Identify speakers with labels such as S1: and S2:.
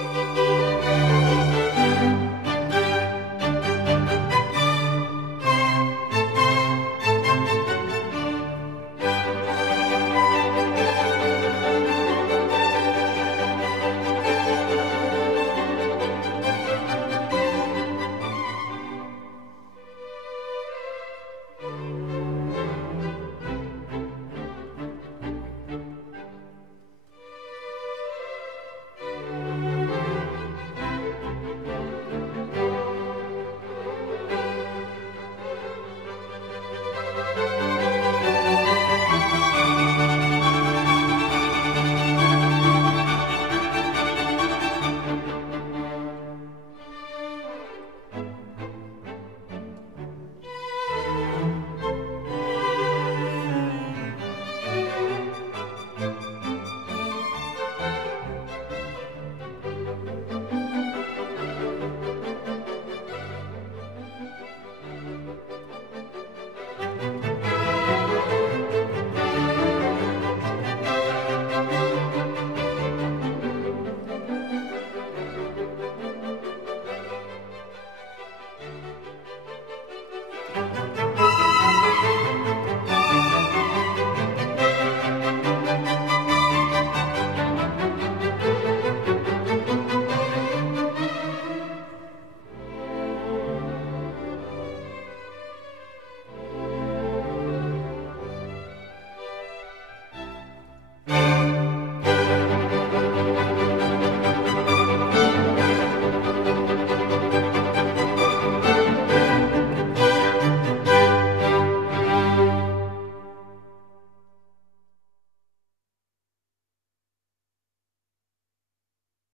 S1: you